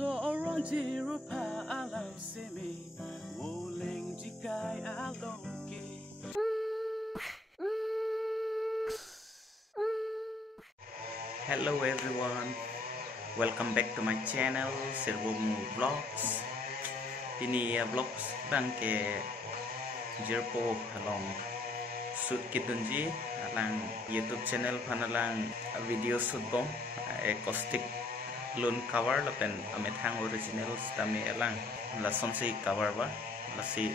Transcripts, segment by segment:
orang jirupa alam semi wuling jikai alongke. Hello everyone, welcome back to my channel Servomu Vlogs. Ini vlogs bangke jirpo along shoot kitunji alang YouTube channel panalang video shoot bom acoustic loan cover lapen amethang originals tami alang lason si cover ba lasi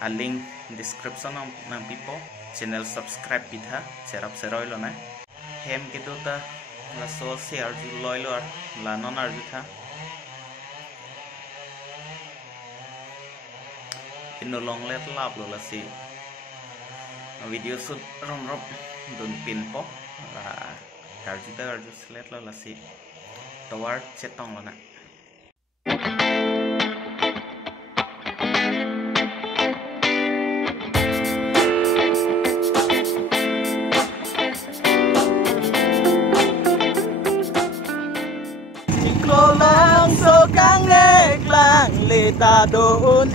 a link description ng pipo channel subscribe pitha serap seroy lo na hem gitu ta laso share ju loy lo la non ar jutha kino long let lap lo lasi video shoot rom dun pin po karjuta arju slet lo lasi tawar cetong lo na Lang so kang lang leta doon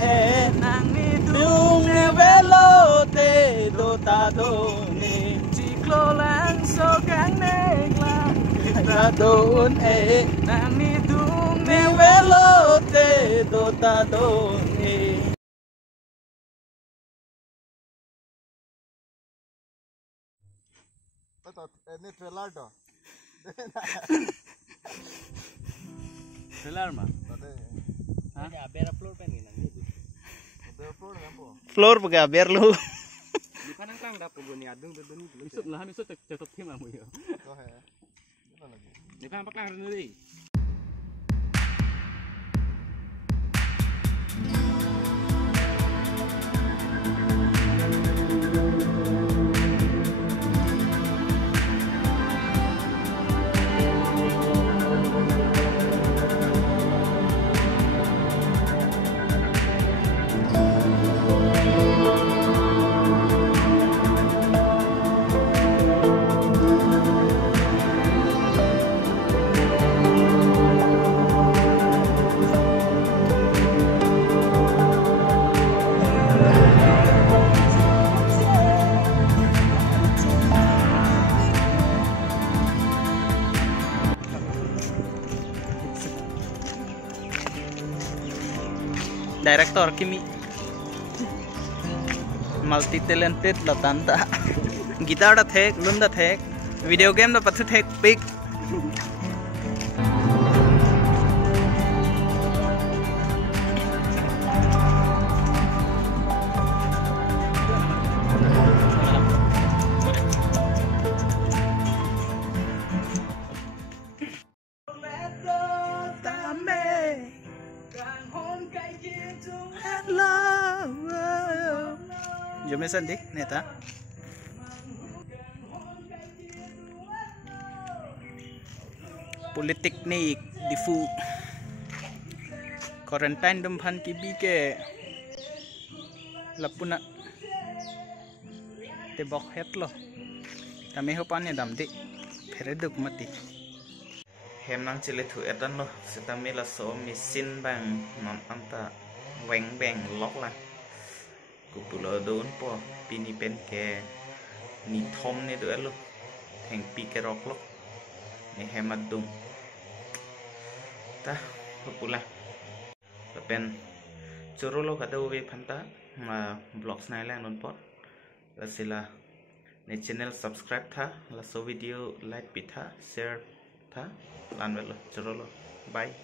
nang nidung ni velote do ta ni ciklo lang so kang lang leta doon nang nidung ni velote do ta ni. Ini trailer to. Trailer mah? Hah? Biar floor pengen nanti. floor pakai biar lu Bukan ang dapat gue nih adung ni. Misut lah, misut cetot tim amu ya. Oh ya. Gimana lagi? Ni kan paklang renuri. director Kimi multi talented la tanta guitar da thek lum da thek video game da pathu thek pick Jomesan di neta politeknik difu quarantine dumpan kibi ke lapuna te bok het lo tame ho pane dam de phere duk mati hem nang chile thu etan lo setame la so mesin bang non anta weng beng lok la kupulo doon po pinipen ke ni thom ni do lo heng pi ke rok lo ni hemat dung ta kupula pen choro lo kada we phanta ma vlogs nai lang non pot la sila ne channel subscribe tha la so video like pitha share tha lan lo choro lo bye.